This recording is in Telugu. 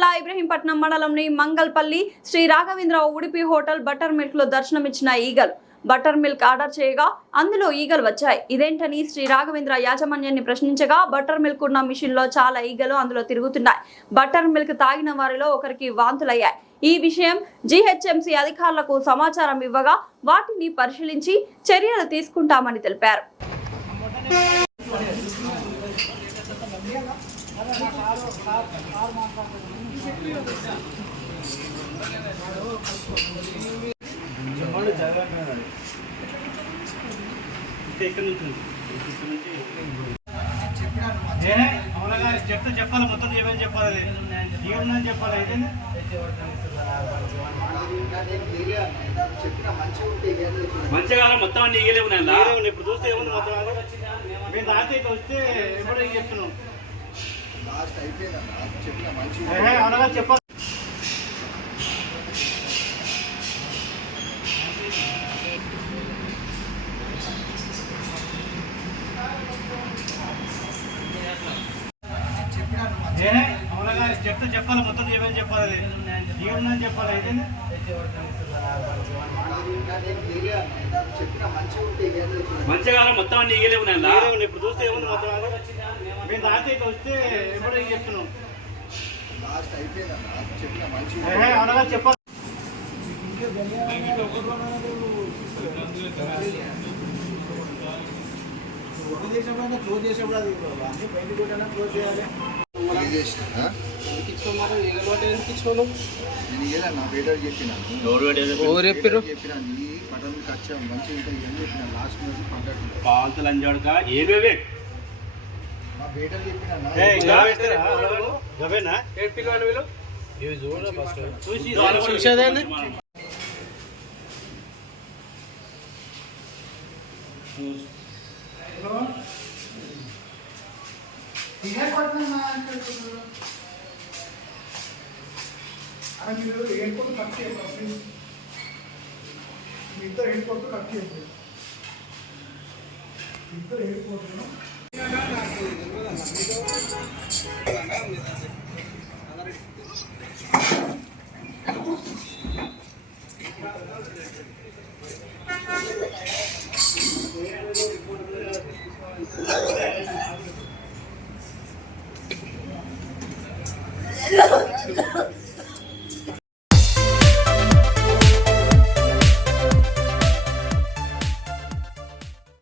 జిల్లా ఇబ్రహీంపట్నం మండలంని Mangalpalli Shri Raghavendra Udupi hotel butter milk లో దర్శనమిచ్చిన ఈగల్ బటర్ మిల్క్ ఆర్డర్ చేయగా అందులో ఈగలు వచ్చాయి. ఇదేంటని శ్రీ రాఘవేంద్ర యాజమాన్యాన్ని ప్రశ్నించగా బటర్ మిల్క్ ఉన్న మిషన్ లో చాలా ఈగలు అందులో తిరుగుతున్నాయి. బటర్ మిల్క్ తాగిన వారిలో ఒకరికి వాంతులయ్యాయి. ఈ విషయం జీహెచ్ఎంసీ అధికారులకు సమాచారం ఇవ్వగా వాటిని పరిశీలించి చర్యలు తీసుకుంటామని తెలిపారు. చెప్పాలి మొత్తం ఏమని చెప్పాలి ఏమని చెప్పాలి అయితే మంచిగా మొత్తం అన్ని ఈగలే ఉన్నాయి. ఇప్పుడు చూస్తే ఏముంది మొత్తం మేము రాత్రి ఇట్లా వస్తే ఎప్పుడో చెప్తున్నాం చెప్పాలి. చెప్తే చెప్పాలి మొత్తం ఏమని చెప్పాలి ఏమని చెప్పాలి అయితే మంచిగా మొత్తం అన్ని ఈగలే ఉన్నాయి. ఇప్పుడు చూస్తే ఏముంది మొత్తం మేము రాత్రి ఇట్లా వస్తే ఎప్పుడో చెప్తున్నాం చెప్పాలి. క్లోజ్ చేసేప్పుడు అది బయటకు క్లోజ్ చేయాలి. నేను ఇవ్వలేనా బయట చెప్పినాను ఈ పటం ఖర్చు మంచిగా ఉంటుంది అని చెప్పిన లాస్ట్ మంత్ కాంటాక్ట్ పాంతలు అంజాడుక ఏవేవే మా బయట చెప్పినా చూసేదండి. మీరు ఎయిర్పోర్ట్ కట్ చేయండి. ఇద్దరు ఎయిర్పోర్ట్ కట్ చేయండి. ఇద్దరు ఎయిర్పోర్ట్